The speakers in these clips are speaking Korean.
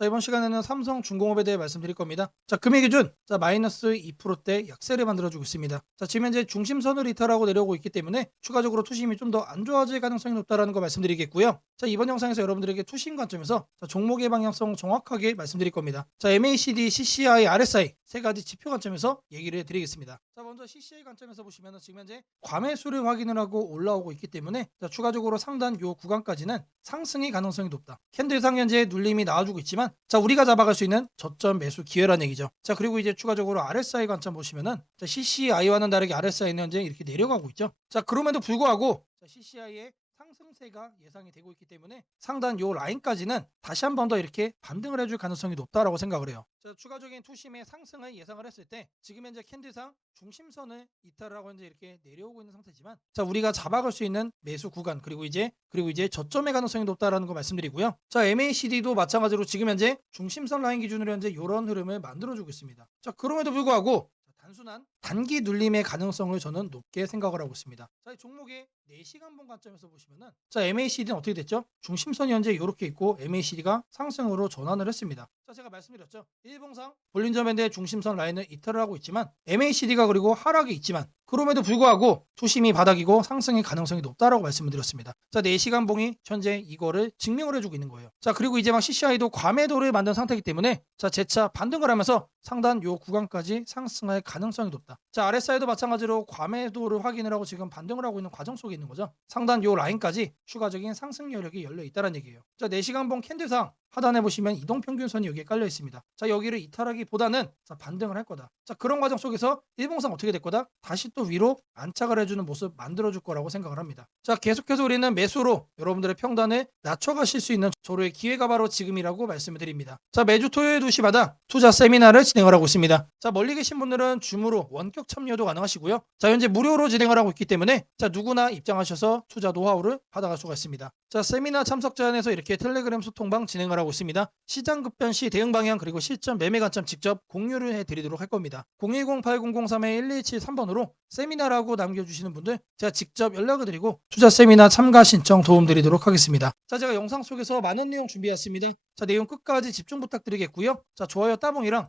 자, 이번 시간에는 삼성 중공업에 대해 말씀드릴 겁니다. 자, 금일 기준, 자, 마이너스 2%대 약세를 만들어주고 있습니다. 자, 지금 현재 중심선을 이탈하고 내려오고 있기 때문에 추가적으로 투심이 좀 더 안 좋아질 가능성이 높다라는 거 말씀드리겠고요. 자, 이번 영상에서 여러분들에게 투심 관점에서 자, 종목의 방향성 정확하게 말씀드릴 겁니다. 자, MACD, CCI, RSI 세 가지 지표 관점에서 얘기를 해드리겠습니다. 자, 먼저 CCI 관점에서 보시면 지금 현재 과매수를 확인을 하고 올라오고 있기 때문에 자, 추가적으로 상단 요 구간까지는 상승의 가능성이 높다. 캔들상 현재 눌림이 나와주고 있지만 되지만 자 우리가 잡아갈 수 있는 저점 매수 기회란 얘기죠. 자 그리고 이제 추가적으로 RSI 관점 보시면은 자, CCI와는 다르게 RSI는 이제 이렇게 내려가고 있죠. 자 그럼에도 불구하고 CCI의 상승세가 예상이 되고 있기 때문에 상단 요 라인까지는 다시 한번 더 이렇게 반등을 해줄 가능성이 높다라고 생각을 해요. 자, 추가적인 투심의 상승을 예상을 했을 때 지금 현재 캔들상 중심선을 이탈하고 이제 이렇게 내려오고 있는 상태지만 자 우리가 잡아갈 수 있는 매수 구간 그리고 이제 그리고 이제 저점의 가능성이 높다라는 거 말씀드리고요. 자 MACD도 마찬가지로 지금 현재 중심선 라인 기준으로 현재 이런 흐름을 만들어주고 있습니다. 자 그럼에도 불구하고 단순한 단기 눌림의 가능성을 저는 높게 생각을 하고 있습니다. 자, 이종목의 4시간봉 관점에서 보시면은 자 MACD는 어떻게 됐죠? 중심선이 현재 이렇게 있고 MACD가 상승으로 전환을 했습니다. 자 제가 말씀드렸죠. 일봉상 볼린저 밴드의 중심선 라인을 이탈을 하고 있지만 MACD가 그리고 하락이 있지만 그럼에도 불구하고 투심이 바닥이고 상승의 가능성이 높다라고 말씀을 드렸습니다. 자 4시간 봉이 현재 이거를 증명을 해주고 있는 거예요. 자 그리고 이제 막 CCI도 과매도를 만든 상태이기 때문에 자 재차 반등을 하면서 상단 요 구간까지 상승할 가능성이 높다. 자 RSI도 마찬가지로 과매도를 확인을 하고 지금 반등을 하고 있는 과정 속에 있는 거죠. 상단 요 라인까지 추가적인 상승 여력이 열려 있다는 얘기예요. 자, 4시간봉 캔들상 하단에 보시면 이동 평균선이 여기에 깔려 있습니다. 자 여기를 이탈하기보다는 자, 반등을 할 거다. 자 그런 과정 속에서 일봉상 어떻게 될 거다? 다시 또 위로 안착을 해주는 모습 만들어줄 거라고 생각을 합니다. 자 계속해서 우리는 매수로 여러분들의 평단을 낮춰가실 수 있는 조로의 기회가 바로 지금이라고 말씀을 드립니다. 자 매주 토요일 2시마다 투자 세미나를 진행을 하고 있습니다. 자 멀리 계신 분들은 줌으로 원격 참여도 가능하시고요. 자 현재 무료로 진행을 하고 있기 때문에 자 누구나 입장하셔서 투자 노하우를 받아갈 수가 있습니다. 자 세미나 참석 자안에서 이렇게 텔레그램 소통방 진행을 말하고 있습니다. 시장 급변 시 대응 방향 그리고 실전 매매 관점 직접 공유를 해드리도록 할 겁니다. 010-8003-1273번으로 세미나라고 남겨주시는 분들 제가 직접 연락을 드리고 투자 세미나 참가 신청 도움드리도록 하겠습니다. 자 제가 영상 속에서 많은 내용 준비했습니다. 자 내용 끝까지 집중 부탁드리겠고요. 자 좋아요 따봉이랑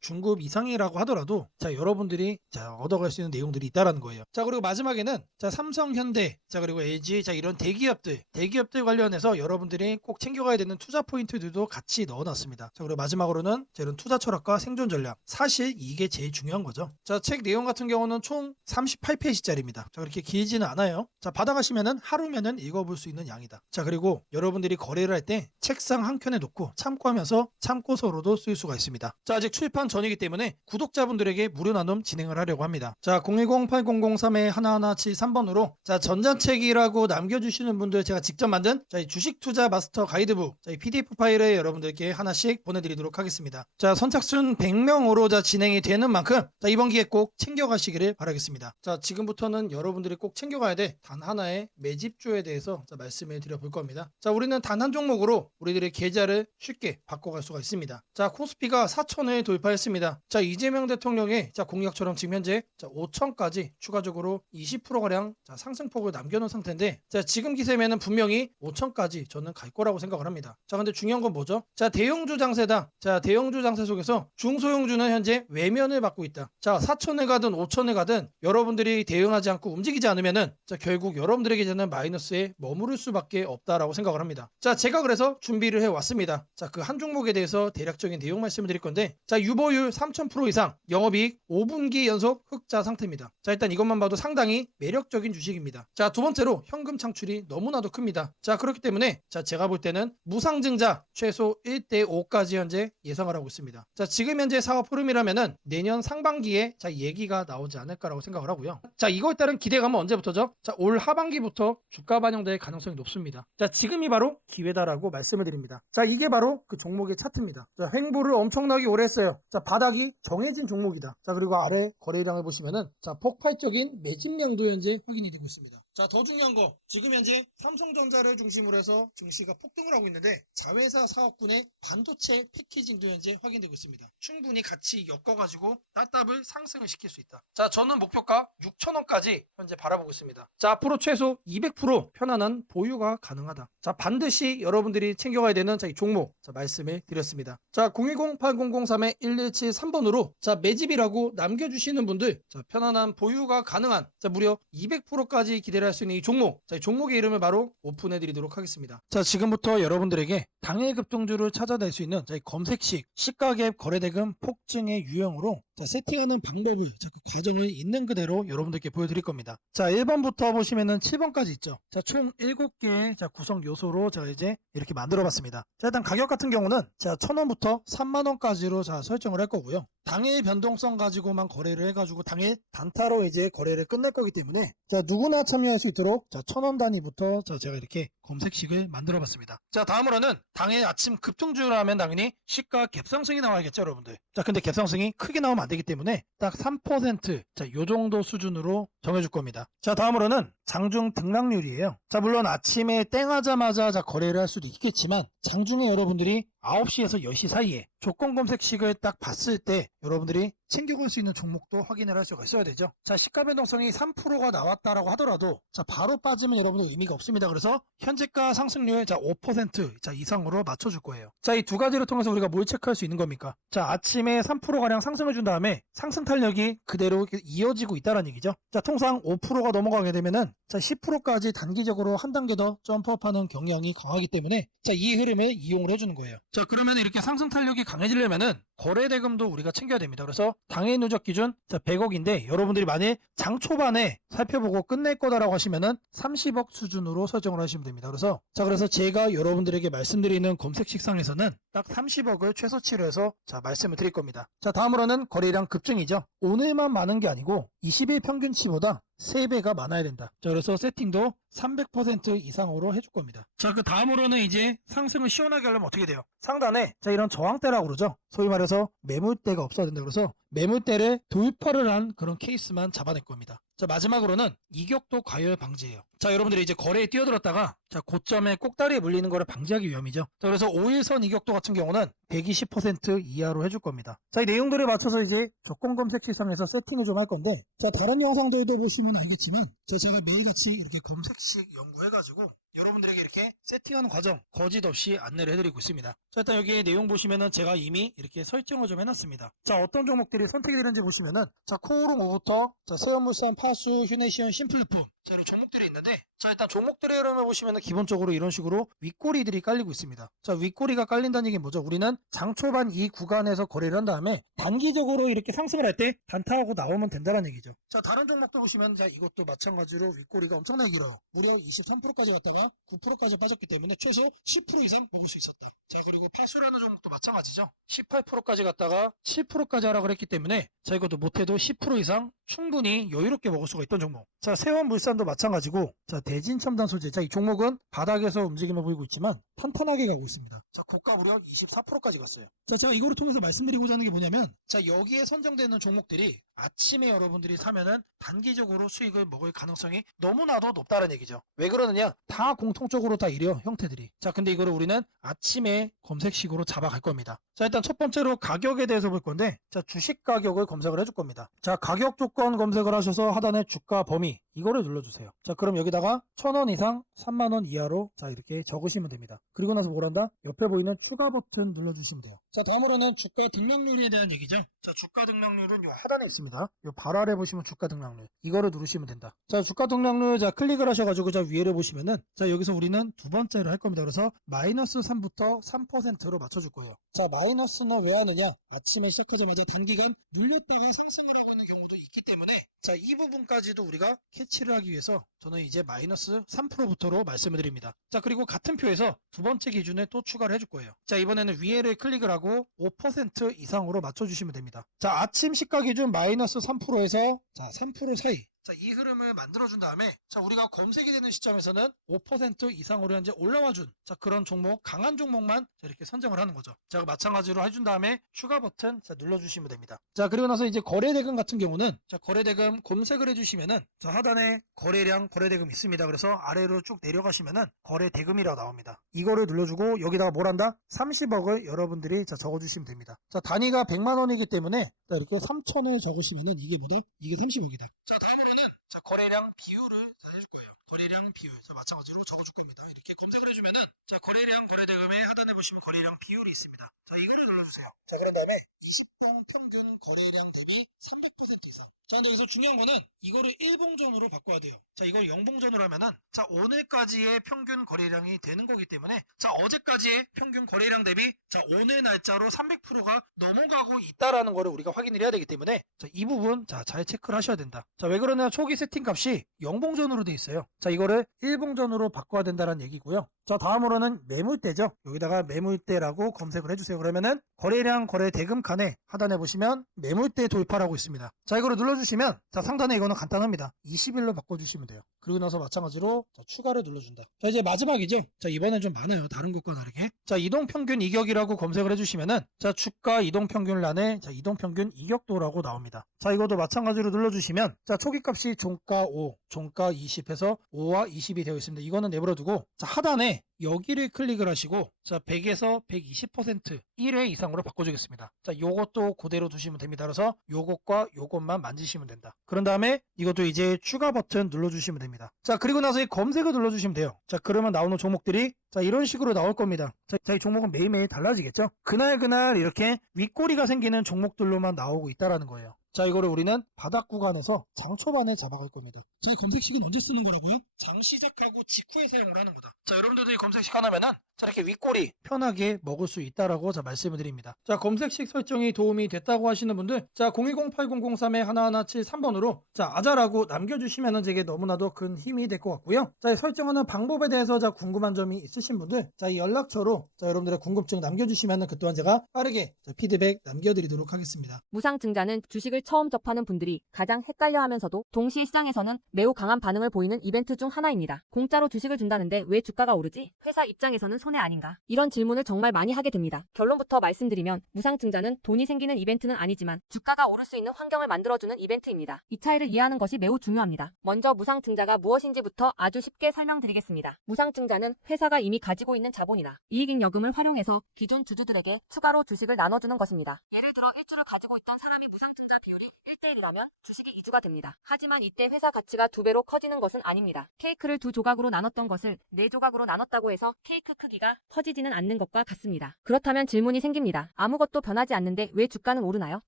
중급 이상이라고 하더라도 자 여러분들이 자 얻어갈 수 있는 내용들이 있다라는 거예요. 자 그리고 마지막에는 자 삼성, 현대, 자 그리고 LG 자 이런 대기업들 대기업들 관련해서 여러분들이 꼭 챙겨가야 되는 투자 포인트들도 같이 넣어놨습니다. 자 그리고 마지막으로는 자, 이런 투자 철학과 생존 전략 사실 이게 제일 중요한 거죠. 자 책 내용 같은 경우는 총 38페이지짜리입니다. 자 그렇게 길지는 않아요. 자 받아가시면은 하루면은 읽어볼 수 있는 양이다. 자 그리고 여러분들이 거래를 할 때 책상 한 켠에 놓고 참고하면서 참고서로도 쓸 수가 있습니다. 자 아직 출 출판 전이기 때문에 구독자분들에게 무료 나눔 진행을 하려고 합니다. 자, 0 1 0 8 0 0 3 1 1 7 3번으로 자, 전자책이라고 남겨주시는 분들 제가 직접 만든 자, 이 주식 투자 마스터 가이드북 자, 이 PDF 파일에 여러분들께 하나씩 보내드리도록 하겠습니다. 자, 선착순 100명으로 자, 진행이 되는 만큼 자, 이번 기회 꼭 챙겨가시기를 바라겠습니다. 자, 지금부터는 여러분들이 꼭 챙겨가야 될 단 하나의 매집주에 대해서 자, 말씀을 드려볼 겁니다. 자, 우리는 단 한 종목으로 우리들의 계좌를 쉽게 바꿔갈 수가 있습니다. 자, 코스피가 4천을 돌 돌파했습니다. 자 이재명 대통령의 자 공약처럼 지금 현재 자 5천까지 추가적으로 20% 가량 자 상승폭을 남겨놓은 상태인데 자 지금 기세면은 분명히 5천까지 저는 갈 거라고 생각을 합니다. 자 근데 중요한 건 뭐죠? 자 대형주 장세다. 자 대형주 장세 속에서 중소형주는 현재 외면을 받고 있다. 자 4천에 가든 5천에 가든 여러분들이 대응하지 않고 움직이지 않으면은 자 결국 여러분들에게 저는 마이너스에 머무를 수밖에 없다라고 생각을 합니다. 자 제가 그래서 준비를 해왔습니다. 자 그 한 종목에 대해서 대략적인 내용 말씀을 드릴 건데 자 유보율 3000% 이상, 영업이익 5분기 연속 흑자 상태입니다. 자, 일단 이것만 봐도 상당히 매력적인 주식입니다. 자, 두 번째로 현금 창출이 너무나도 큽니다. 자, 그렇기 때문에 자, 제가 볼 때는 무상증자 최소 1대 5까지 현재 예상을 하고 있습니다. 자, 지금 현재 사업 흐름이라면은 내년 상반기에 자, 얘기가 나오지 않을까라고 생각을 하고요. 자, 이거에 따른 기대감은 언제부터죠? 자, 올 하반기부터 주가 반영될 가능성이 높습니다. 자, 지금이 바로 기회다라고 말씀을 드립니다. 자, 이게 바로 그 종목의 차트입니다. 자, 횡보를 엄청나게 오래 했어요. 자 바닥이 정해진 종목이다. 자 그리고 아래 거래량을 보시면은 자 폭발적인 매집량도 현재 확인이 되고 있습니다. 자, 더 중요한 거. 지금 현재 삼성전자를 중심으로 해서 증시가 폭등을 하고 있는데 자회사 사업군의 반도체 패키징도 현재 확인되고 있습니다. 충분히 같이 엮어가지고 따따블 상승을 시킬 수 있다. 자, 저는 목표가 6천원까지 현재 바라보고 있습니다. 자, 앞으로 최소 200% 편안한 보유가 가능하다. 자, 반드시 여러분들이 챙겨가야 되는 자, 이 종목. 자, 말씀을 드렸습니다. 자, 010-8003-1173번으로 자, 매집이라고 남겨주시는 분들. 자, 편안한 보유가 가능한. 자, 무려 200%까지 기대를 할수 있는 이 종목. 자, 이 종목의 이름을 바로 오픈해 드리도록 하겠습니다. 자, 지금부터 여러분들에게 당일 급등주를 찾아낼 수 있는 자, 이 검색식 시가갭 거래대금 폭증의 유형으로 자, 세팅하는 방법을, 자, 그 과정을 있는 그대로 여러분들께 보여드릴 겁니다. 자, 1번부터 보시면은 7번까지 있죠. 자, 총 7개의 자, 구성 요소로 제가 이제 이렇게 만들어 봤습니다. 자, 일단 가격 같은 경우는 자, 1,000원부터 3만원까지로 자, 설정을 할 거고요. 당일 변동성 가지고만 거래를 해가지고 당일 단타로 이제 거래를 끝낼 거기 때문에 자 누구나 참여할 수 있도록 자0원 단위부터 자 제가 이렇게 검색식을 만들어 봤습니다 자 다음으로는 당일 아침 급등주라면 당연히 시가 갭상승이 나와야겠죠 여러분들 자 근데 갭상승이 크게 나오면 되기 때문에 딱 3%자 요 정도 수준으로 정해줄 겁니다. 자 다음으로는 장중 등락률이에요. 자, 물론 아침에 땡하자마자 자 거래를 할 수도 있겠지만 장중에 여러분들이 9시에서 10시 사이에 조건 검색식을 딱 봤을 때 여러분들이 챙겨갈 수 있는 종목도 확인을 할 수가 있어야 되죠. 자, 시가 변동성이 3%가 나왔다라고 하더라도 자, 바로 빠지면 여러분들 의미가 없습니다. 그래서 현재가 상승률 자, 5% 자, 이상으로 맞춰 줄 거예요. 자, 이 두 가지를 통해서 우리가 뭘 체크할 수 있는 겁니까? 자, 아침에 3% 가량 상승을 준 다음에 상승 탄력이 그대로 이어지고 있다라는 얘기죠. 자, 통상 5%가 넘어가게 되면은 자, 10%까지 단기적으로 한 단계 더 점프업하는 경향이 강하기 때문에 자, 이 흐름에 이용을 해주는 거예요. 자, 그러면 이렇게 상승 탄력이 강해지려면은 거래대금도 우리가 챙겨야 됩니다. 그래서 당해 누적 기준 자, 100억인데 여러분들이 만일 장 초반에 살펴보고 끝낼 거다라고 하시면은 30억 수준으로 설정을 하시면 됩니다. 그래서 자, 그래서 제가 여러분들에게 말씀드리는 검색 식상에서는 딱 30억을 최소치로 해서 자, 말씀을 드릴 겁니다. 자, 다음으로는 거래량 급증이죠. 오늘만 많은 게 아니고 20일 평균치보다 3배가 많아야 된다. 자, 그래서 세팅도 300% 이상으로 해줄 겁니다. 자, 그 다음으로는 이제 상승을 시원하게 하려면 어떻게 돼요? 상단에 자 이런 저항대라고 그러죠. 소위 말해서 매물대가 없어야 된다 그래서 매물대를 돌파를 한 그런 케이스만 잡아낼 겁니다. 자 마지막으로는 이격도 과열 방지예요. 자 여러분들이 이제 거래에 뛰어들었다가 자 고점에 꼭다리에 물리는 거를 방지하기 위함이죠. 자 그래서 5일선 이격도 같은 경우는 120% 이하로 해줄 겁니다. 자이내용들을 맞춰서 이제 조건 검색 시스템에서 세팅을 좀 할 건데 자 다른 영상들도 보시면 알겠지만 저 제가 매일같이 이렇게 검색식 연구해가지고 여러분들에게 이렇게 세팅하는 과정 거짓 없이 안내를 해드리고 있습니다. 자 일단 여기 내용 보시면은 제가 이미 이렇게 설정을 좀 해놨습니다. 자 어떤 종목들이 선택이 되는지 보시면은 자 코오롱 5부터 자 세연물산 파수 휴네시온 심플품 자, 여기 종목들이 있는데 자, 일단 종목들의 흐름을 보시면 기본적으로 이런 식으로 윗꼬리들이 깔리고 있습니다. 자, 윗꼬리가 깔린다는 얘기는 뭐죠? 우리는 장 초반 이 구간에서 거래를 한 다음에 단기적으로 이렇게 상승을 할 때 단타하고 나오면 된다는 얘기죠. 자, 다른 종목도 보시면 자, 이것도 마찬가지로 윗꼬리가 엄청나게 길어요. 무려 23%까지 갔다가 9%까지 빠졌기 때문에 최소 10% 이상 먹을 수 있었다. 자, 그리고 파수라는 종목도 마찬가지죠. 18%까지 갔다가 7%까지 하라을 했기 때문에 자, 이것도 못해도 10% 이상 충분히 여유롭게 먹을 수가 있던 종목. 자, 세원물산도 마찬가지고 자, 대진 첨단 소재. 자, 이 종목은 바닥에서 움직임을 보이고 있지만 탄탄하게 가고 있습니다. 자, 고가 무려 24%까지 갔어요. 자, 제가 이거를 통해서 말씀드리고자 하는 게 뭐냐면 자, 여기에 선정되는 종목들이 아침에 여러분들이 사면은 단기적으로 수익을 먹을 가능성이 너무나도 높다는 얘기죠. 왜 그러느냐? 다 공통적으로 다 이래요, 형태들이. 자, 근데 이거를 우리는 아침에 검색식으로 잡아갈 겁니다. 자, 일단 첫 번째로 가격에 대해서 볼 건데, 자, 주식 가격을 검색을 해줄 겁니다. 자, 가격 조건 검색을 하셔서 하단에 주가 범위, 이거를 눌러주세요. 자 그럼 여기다가 1000원 이상 3만원 이하로 자 이렇게 적으시면 됩니다. 그리고 나서 뭐란다? 옆에 보이는 추가 버튼 눌러주시면 돼요. 자 다음으로는 주가 등락률에 대한 얘기죠. 자 주가 등락률은 요 하단에 있습니다. 요 바로 아래 보시면 주가 등락률 이거를 누르시면 된다. 자 주가 등락률 자 클릭을 하셔가지고 자 위에를 보시면은 자 여기서 우리는 두 번째로 할 겁니다. 그래서 마이너스 3부터 3%로 맞춰줄 거예요. 자 마이너스는 왜 하느냐? 아침에 시작하자마자 단기간 눌렸다가 상승을 하고 있는 경우도 있기 때문에 자, 이 부분까지도 우리가 캐치를 하기 위해서 저는 이제 마이너스 3%부터로 말씀을 드립니다. 자, 그리고 같은 표에서 두 번째 기준에 또 추가를 해줄 거예요. 자, 이번에는 위에를 클릭을 하고 5% 이상으로 맞춰주시면 됩니다. 자, 아침 시가 기준 마이너스 3%에서 자, 3% 사이. 자, 이 흐름을 만들어준 다음에, 자, 우리가 검색이 되는 시점에서는 5% 이상으로 현재 올라와준, 자, 그런 종목, 강한 종목만 자, 이렇게 선정을 하는 거죠. 자, 마찬가지로 해준 다음에 추가 버튼, 자, 눌러주시면 됩니다. 자, 그리고 나서 이제 거래대금 같은 경우는, 자, 거래대금 검색을 해주시면은, 자, 하단에 거래량, 거래대금 있습니다. 그래서 아래로 쭉 내려가시면은 거래대금이라고 나옵니다. 이거를 눌러주고 여기다가 뭘 한다? 30억을 여러분들이 자, 적어주시면 됩니다. 자, 단위가 100만원이기 때문에, 자, 이렇게 3천을 적으시면은 이게 뭐다? 이게 30억이다. 자, 다음으로 자, 거래량 비율을 해줄 거예요. 거래량 비율. 자, 마찬가지로 적어줄 겁니다. 이렇게 검색을 해주면은, 자, 거래량, 거래대금에 하단에 보시면 거래량 비율이 있습니다. 자, 이거를 눌러주세요. 자, 그런 다음에 20분 평균 거래량 대비 300% 이상. 자, 근데 여기서 중요한 거는 이거를 1봉전으로 바꿔야 돼요. 자, 이걸 0봉전으로 하면은 자, 오늘까지의 평균 거래량이 되는 거기 때문에 자, 어제까지의 평균 거래량 대비 자, 오늘 날짜로 300%가 넘어가고 있다라는 거를 우리가 확인을 해야 되기 때문에 자, 이 부분 자, 잘 체크를 하셔야 된다. 자, 왜 그러냐? 초기 세팅 값이 0봉전으로돼 있어요. 자, 이거를 1봉전으로 바꿔야 된다라는 얘기고요. 자, 다음으로는 매물대죠. 여기다가 매물대라고 검색을 해주세요. 그러면은 거래량 거래 대금 칸에 하단에 보시면 매물대 돌파라고 있습니다. 자, 이거를 눌러 바꿔주시면 자 상단에 이거는 간단합니다. 20일로 바꿔주시면 돼요. 그리고 나서 마찬가지로 자, 추가를 눌러준다. 자 이제 마지막이죠. 자 이번엔 좀 많아요. 다른 것과 다르게. 자 이동평균 이격이라고 검색을 해주시면은 자 주가 이동평균란에 자 이동평균 이격도라고 나옵니다. 자 이것도 마찬가지로 눌러주시면 자 초기값이 종가 5, 종가 20에서 5와 20이 되어 있습니다. 이거는 내버려두고 자 하단에 여기를 클릭을 하시고 자 100에서 120% 1회 이상으로 바꿔주겠습니다. 자 요것도 그대로 두시면 됩니다. 그래서 요것과 요것만 만지시면 된다. 그런 다음에 이것도 이제 추가 버튼 눌러주시면 됩니다. 겁니다. 자, 그리고 나서 이 검색을 눌러주시면 돼요. 자, 그러면 나오는 종목들이 자, 이런 식으로 나올 겁니다. 자, 자, 이 종목은 매일매일 달라지겠죠? 그날그날 이렇게 윗꼬리가 생기는 종목들로만 나오고 있다라는 거예요. 자, 이거를 우리는 바닥 구간에서 장 초반에 잡아갈 겁니다. 자, 이 검색식은 언제 쓰는 거라고요? 장 시작하고 직후에 사용을 하는 거다. 자, 여러분들도 이 검색식 하나면은 자 이렇게 윗꼬리 편하게 먹을 수 있다라고 자 말씀을 드립니다. 자 검색식 설정이 도움이 됐다고 하시는 분들 자0 2 0 8 0 0 3에 하나하나 73번으로 자 아자라고 남겨주시면은 제게 너무나도 큰 힘이 될 것 같고요. 자 설정하는 방법에 대해서 자 궁금한 점이 있으신 분들 자이 연락처로 자 여러분들의 궁금증 남겨주시면은 그 또한 제가 빠르게 자, 피드백 남겨드리도록 하겠습니다. 무상증자는 주식을 처음 접하는 분들이 가장 헷갈려하면서도 동시 시장에서는 매우 강한 반응을 보이는 이벤트 중 하나입니다. 공짜로 주식을 준다는데 왜 주가가 오르지? 회사 입장에서는 손해 아닌가? 이런 질문을 정말 많이 하게 됩니다. 결론부터 말씀드리면 무상증자는 돈이 생기는 이벤트는 아니지만 주가가 오를 수 있는 환경을 만들어주는 이벤트입니다. 이 차이를 이해하는 것이 매우 중요합니다. 먼저 무상증자가 무엇인지부터 아주 쉽게 설명드리겠습니다. 무상증자는 회사가 이미 가지고 있는 자본이나 이익인여금을 활용해서 기존 주주들에게 추가로 주식을 나눠주는 것입니다. 예를 들어 1주를 가지고 있던 사람이 무상증자 비율이 1대1이라면 주식이 2주가 됩니다. 하지만 이때 회사 가치가 2배로 커지는 것은 아닙니다. 케이크를 두 조각으로 나눴던 것을 네 조각으로 나눴다고 해서 케이크 크기가 커지지는 않는 것과 같습니다. 그렇다면 질문이 생깁니다. 아무것도 변하지 않는데 왜 주가는 오르나요?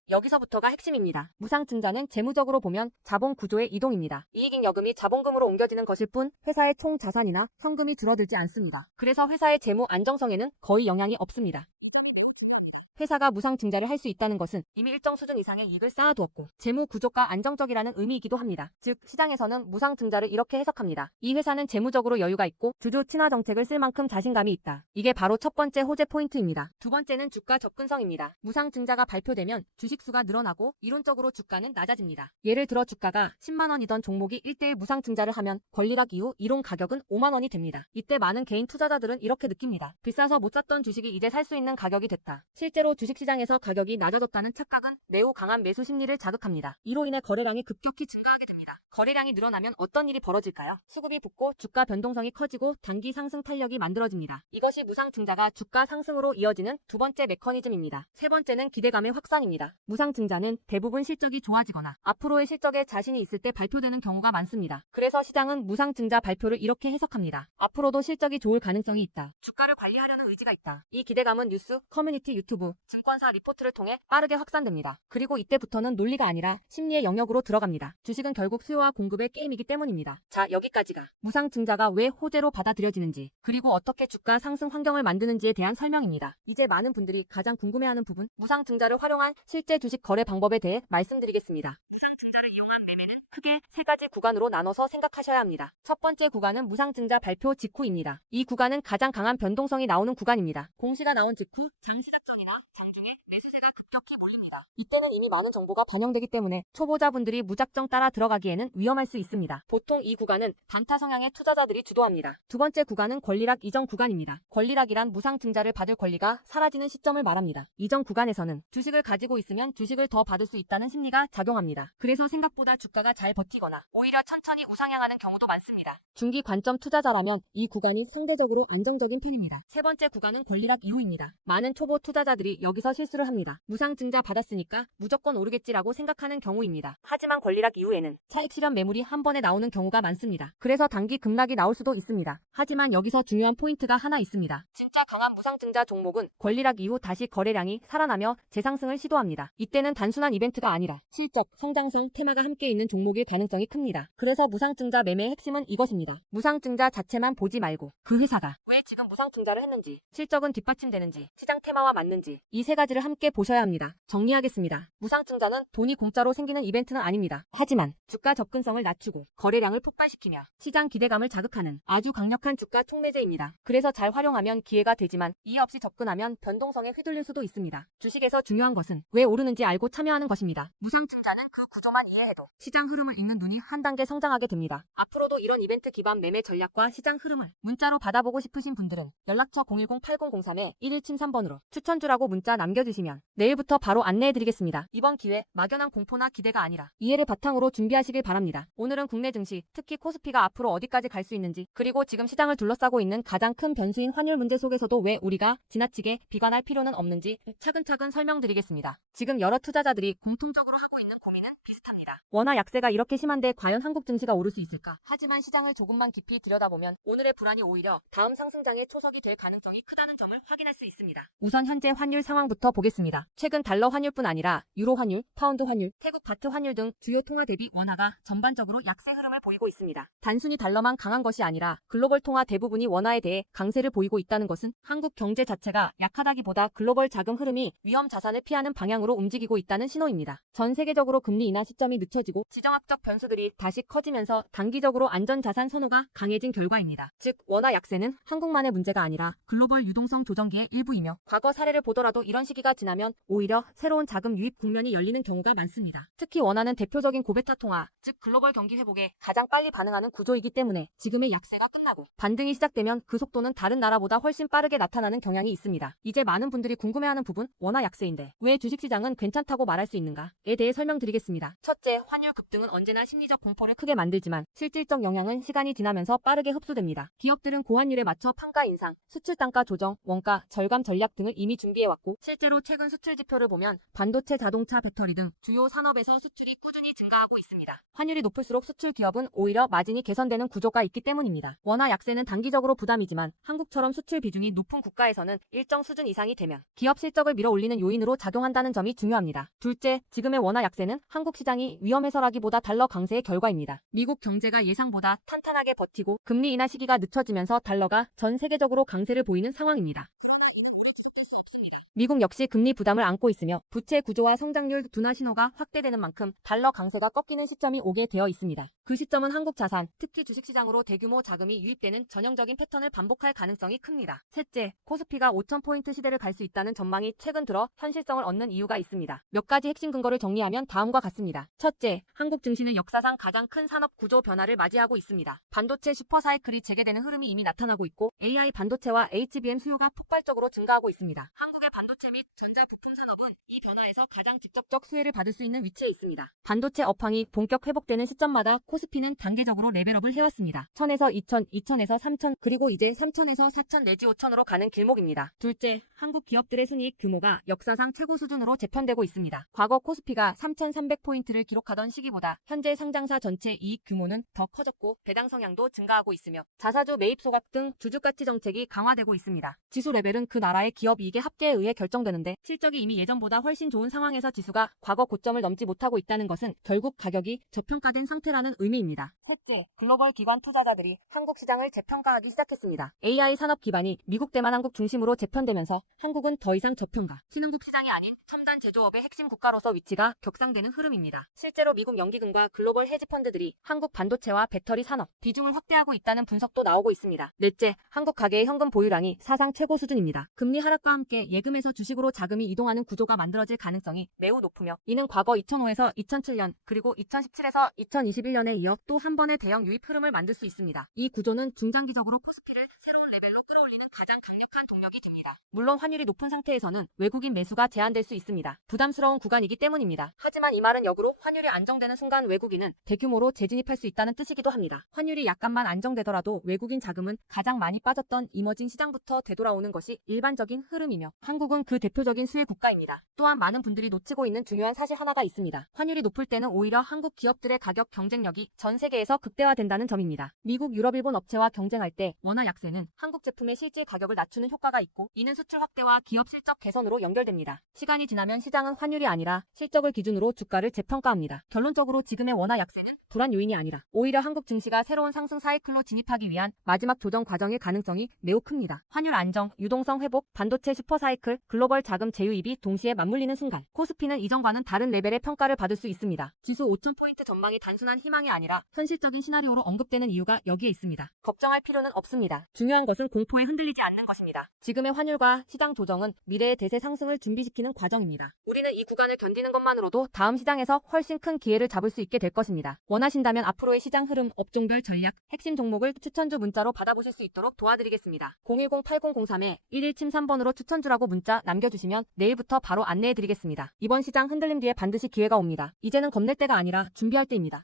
여기서부터가 핵심입니다. 무상증자는 재무적으로 보면 자본 구조의 이동입니다. 이익인 여금이 자본금으로 옮겨지는 것일 뿐 회사의 총 자산이나 현금이 줄어들지 않습니다. 그래서 회사의 재무 안정성에는 거의 영향이 없습니다. 회사가 무상 증자를 할 수 있다는 것은 이미 일정 수준 이상의 이익을 쌓아두었고 재무 구조가 안정적이라는 의미이기도 합니다. 즉 시장에서는 무상 증자를 이렇게 해석합니다. 이 회사는 재무적으로 여유가 있고 주주 친화 정책을 쓸 만큼 자신감이 있다. 이게 바로 첫 번째 호재 포인트입니다. 두 번째는 주가 접근성입니다. 무상 증자가 발표되면 주식 수가 늘어나고 이론적으로 주가는 낮아집니다. 예를 들어 주가가 10만 원이던 종목이 1대의 무상 증자를 하면 권리락 이후 이론 가격은 5만 원이 됩니다. 이때 많은 개인 투자자들은 이렇게 느낍니다. 비싸서 못 샀던 주식이 이제 살 수 있는 가격이 됐다. 실제로 실제로 주식시장에서 가격이 낮아졌다는 착각은 매우 강한 매수 심리를 자극합니다. 이로 인해 거래량이 급격히 증가하게 됩니다. 거래량이 늘어나면 어떤 일이 벌어질까요? 수급이 붙고 주가 변동성이 커지고 단기 상승 탄력이 만들어집니다. 이것이 무상 증자가 주가 상승으로 이어지는 두 번째 메커니즘입니다. 세 번째는 기대감의 확산입니다. 무상 증자는 대부분 실적이 좋아지거나 앞으로의 실적에 자신이 있을 때 발표되는 경우가 많습니다. 그래서 시장은 무상 증자 발표를 이렇게 해석합니다. 앞으로도 실적이 좋을 가능성이 있다. 주가를 관리하려는 의지가 있다. 이 기대감은 뉴스, 커뮤니티, 유튜브, 증권사 리포트를 통해 빠르게 확산됩니다. 그리고 이때부터는 논리가 아니라 심리의 영역으로 들어갑니다. 주식은 결국 수요와 공급의 게임이기 때문입니다. 자 여기까지가 무상증자가 왜 호재로 받아들여지는지 그리고 어떻게 주가 상승 환경을 만드는지에 대한 설명입니다. 이제 많은 분들이 가장 궁금해하는 부분 무상증자를 활용한 실제 주식 거래 방법에 대해 말씀드리겠습니다. 무상증자를 이용한 매매는 크게 세 가지 구간으로 나눠서 생각하셔야 합니다. 첫 번째 구간은 무상증자 발표 직후입니다. 이 구간은 가장 강한 변동성이 나오는 구간입니다. 공시가 나온 직후 장 시작 전이나 장 중에 매수세가 급격히 몰립니다. 이때는 이미 많은 정보가 반영되기 때문에 초보자분들이 무작정 따라 들어가기에는 위험할 수 있습니다. 보통 이 구간은 단타 성향의 투자자들이 주도합니다. 두 번째 구간은 권리락 이전 구간입니다. 권리락이란 무상증자를 받을 권리가 사라지는 시점을 말합니다. 이전 구간에서는 주식을 가지고 있으면 주식을 더 받을 수 있다는 심리가 작용합니다. 그래서 생각보다 주가가 잘잘 버티거나 오히려 천천히 우상향하는 경우도 많습니다. 중기 관점 투자자라면 이 구간이 상대적으로 안정적인 편입니다. 세 번째 구간은 권리락 이후입니다. 많은 초보 투자자들이 여기서 실수를 합니다. 무상 증자 받았으니까 무조건 오르겠지라고 생각하는 경우입니다. 하지만 권리락 이후에는 차익 실현 매물이 한 번에 나오는 경우가 많습니다. 그래서 단기 급락이 나올 수도 있습니다. 하지만 여기서 중요한 포인트가 하나 있습니다. 진짜 강한 무상 증자 종목은 권리락 이후 다시 거래량이 살아나며 재상승을 시도합니다. 이때는 단순한 이벤트가 아니라 실적, 성장성, 테마가 함께 있는 종목이 속일 가능성이 큽니다. 그래서 무상증자 매매의 핵심은 이것입니다. 무상증자 자체만 보지 말고 그 회사가 왜 지금 무상증자를 했는지 실적은 뒷받침되는지 시장 테마와 맞는지 이 세 가지를 함께 보셔야 합니다. 정리하겠습니다. 무상증자는 돈이 공짜로 생기는 이벤트는 아닙니다. 하지만 주가 접근성을 낮추고 거래량을 폭발시키며 시장 기대감을 자극하는 아주 강력한 주가 촉매제입니다. 그래서 잘 활용하면 기회가 되지만 이해 없이 접근하면 변동성에 휘둘릴 수도 있습니다. 주식에서 중요한 것은 왜 오르는지 알고 참여하는 것입니다. 무상증자는 그 구조만 이해해도 시장 흐름 흐름을 읽는 눈이 한 단계 성장하게 됩니다. 앞으로도 이런 이벤트 기반 매매 전략과 시장 흐름을 문자로 받아보고 싶으신 분들은 연락처 0 1 0 8 0 0 3 1173번으로 추천주라고 문자 남겨주시면 내일부터 바로 안내해드리겠습니다. 이번 기회 막연한 공포나 기대가 아니라 이해를 바탕으로 준비하시길 바랍니다. 오늘은 국내 증시, 특히 코스피가 앞으로 어디까지 갈 수 있는지 그리고 지금 시장을 둘러싸고 있는 가장 큰 변수인 환율 문제 속에서도 왜 우리가 지나치게 비관할 필요는 없는지 차근차근 설명드리겠습니다. 지금 여러 투자자들이 공통적으로 하고 있는 고민은 비슷합니다. 원화 약세가 이렇게 심한데 과연 한국 증시가 오를 수 있을까? 하지만 시장을 조금만 깊이 들여다보면 오늘의 불안이 오히려 다음 상승장의 초석이 될 가능성이 크다는 점을 확인할 수 있습니다. 우선 현재 환율 상황부터 보겠습니다. 최근 달러 환율뿐 아니라 유로 환율, 파운드 환율, 태국 바트 환율 등 주요 통화 대비 원화가 전반적으로 약세 흐름을 보이고 있습니다. 단순히 달러만 강한 것이 아니라 글로벌 통화 대부분이 원화에 대해 강세를 보이고 있다는 것은 한국 경제 자체가 약하다기보다 글로벌 자금 흐름이 위험 자산을 피하는 방향으로 움직이고 있다는 신호입니다. 전 세계적으로 금리 인하 시점이 늦춰 낮춰지고 지정학적 변수들이 다시 커지면서 단기적으로 안전자산 선호가 강해진 결과입니다. 즉 원화 약세는 한국만의 문제가 아니라 글로벌 유동성 조정기의 일부이며 과거 사례를 보더라도 이런 시기가 지나면 오히려 새로운 자금 유입 국면이 열리는 경우가 많습니다. 특히 원화는 대표적인 고베타 통화, 즉 글로벌 경기 회복에 가장 빨리 반응하는 구조이기 때문에 지금의 약세가 끝나고 반등이 시작되면 그 속도는 다른 나라보다 훨씬 빠르게 나타나는 경향이 있습니다. 이제 많은 분들이 궁금해하는 부분 원화 약세인데 왜 주식시장은 괜찮다고 말할 수 있는가에 대해 설명드리겠습니다. 첫째, 환율 급등은 언제나 심리적 공포를 크게 만들지만 실질적 영향은 시간이 지나면서 빠르게 흡수됩니다. 기업들은 고환율에 맞춰 판가 인상, 수출 단가 조정, 원가, 절감 전략 등을 이미 준비해왔고 실제로 최근 수출 지표를 보면 반도체, 자동차, 배터리 등 주요 산업에서 수출이 꾸준히 증가하고 있습니다. 환율이 높을수록 수출 기업은 오히려 마진이 개선되는 구조가 있기 때문입니다. 원화 약세는 단기적으로 부담이지만 한국처럼 수출 비중이 높은 국가에서는 일정 수준 이상이 되면 기업 실적을 밀어올리는 요인으로 작용한다는 점이 중요합니다. 둘째, 지금의 원화 약세는 한국 시장이 위험 위험해서라기보다 달러 강세의 결과입니다. 미국 경제가 예상보다 탄탄하게 버티고 금리 인하 시기가 늦춰지면서 달러가 전 세계적으로 강세를 보이는 상황입니다. 미국 역시 금리 부담을 안고 있으며 부채 구조와 성장률 둔화 신호가 확대되는 만큼 달러 강세가 꺾이는 시점이 오게 되어 있습니다. 그 시점은 한국 자산, 특히 주식시장으로 대규모 자금이 유입되는 전형적인 패턴을 반복할 가능성이 큽니다. 셋째, 코스피가 5,000포인트 시대를 갈 수 있다는 전망이 최근 들어 현실성을 얻는 이유가 있습니다. 몇 가지 핵심 근거를 정리하면 다음과 같습니다. 첫째, 한국 증시는 역사상 가장 큰 산업 구조 변화를 맞이하고 있습니다. 반도체 슈퍼사이클이 재개되는 흐름이 이미 나타나고 있고 AI 반도체와 HBM 수요가 폭발적으로 증가하고 있습니다. 한국의 반 반도체 및 전자부품 산업은 이 변화에서 가장 직접적 수혜를 받을 수 있는 위치에 있습니다. 반도체 업황이 본격 회복되는 시점마다 코스피는 단계적으로 레벨업을 해왔습니다. 1000에서 2000, 2000에서 3000, 그리고 이제 3000에서 4000 내지 5000으로 가는 길목입니다. 둘째, 한국 기업들의 순이익 규모가 역사상 최고 수준으로 재편되고 있습니다. 과거 코스피가 3300포인트를 기록하던 시기보다 현재 상장사 전체 이익 규모는 더 커졌고 배당 성향도 증가하고 있으며 자사주 매입 소각 등 주주가치 정책이 강화되고 있습니다. 지수 레벨은 그 나라의 기업 이익의 합계에 의해 결정되는데 실적이 이미 예전보다 훨씬 좋은 상황에서 지수가 과거 고점을 넘지 못하고 있다는 것은 결국 가격이 저평가된 상태라는 의미입니다. 셋째, 글로벌 기관 투자자들이 한국 시장을 재평가하기 시작했습니다. AI 산업 기반이 미국, 대만, 한국 중심으로 재편되면서 한국은 더 이상 저평가, 신흥국 시장이 아닌 첨단 제조업의 핵심 국가로서 위치가 격상되는 흐름입니다. 실제로 미국 연기금과 글로벌 헤지펀드들이 한국 반도체와 배터리 산업 비중을 확대하고 있다는 분석도 나오고 있습니다. 넷째, 한국 가계의 현금 보유량이 사상 최고 수준입니다. 금리 하락과 함께 예금의 현금에서 주식으로 자금이 이동하는 구조가 만들어질 가능성이 매우 높으며 이는 과거 2005에서 2007년 그리고 2017에서 2021년에 이어 또 한 번의 대형 유입 흐름을 만들 수 있습니다. 이 구조는 중장기적으로 코스피를 새로운 레벨로 끌어올리는 가장 강력한 동력이 됩니다. 물론 환율이 높은 상태에서는 외국인 매수가 제한될 수 있습니다. 부담스러운 구간이기 때문입니다. 하지만 이 말은 역으로 환율이 안정되는 순간 외국인은 대규모로 재진입할 수 있다는 뜻이기도 합니다. 환율이 약간만 안정되더라도 외국인 자금은 가장 많이 빠졌던 이머징 시장부터 되돌아오는 것이 일반적인 흐름이며 한국 한국은 그 대표적인 수혜 국가입니다. 또한 많은 분들이 놓치고 있는 중요한 사실 하나가 있습니다. 환율이 높을 때는 오히려 한국 기업들의 가격 경쟁력이 전 세계에서 극대화된다는 점입니다. 미국, 유럽, 일본 업체와 경쟁할 때 원화 약세는 한국 제품의 실질 가격을 낮추는 효과가 있고 이는 수출 확대와 기업 실적 개선으로 연결됩니다. 시간이 지나면 시장은 환율이 아니라 실적을 기준으로 주가를 재평가합니다. 결론적으로 지금의 원화 약세는 불안 요인이 아니라 오히려 한국 증시가 새로운 상승 사이클로 진입하기 위한 마지막 조정 과정일 가능성이 매우 큽니다. 환율 안정, 유동성 회복, 반도체 슈퍼사이클, 글로벌 자금 재유입이 동시에 맞물리는 순간 코스피는 이전과는 다른 레벨의 평가를 받을 수 있습니다. 지수 5,000포인트 전망이 단순한 희망이 아니라 현실적인 시나리오로 언급되는 이유가 여기에 있습니다. 걱정할 필요는 없습니다. 중요한 것은 공포에 흔들리지 않는 것입니다. 지금의 환율과 시장 조정은 미래의 대세 상승을 준비시키는 과정입니다. 우리는 이 구간을 견디는 것만으로도 다음 시장에서 훨씬 큰 기회를 잡을 수 있게 될 것입니다. 원하신다면 앞으로의 시장 흐름, 업종별 전략, 핵심 종목을 추천주 문자로 받아보실 수 있도록 도와드리겠습니다. 0 1 0 8 0 0 3 1173번으로 추천주라고 문자 문자 남겨주시면 내일부터 바로 안내해드리겠습니다. 이번 시장 흔들림 뒤에 반드시 기회가 옵니다. 이제는 겁낼 때가 아니라 준비할 때입니다.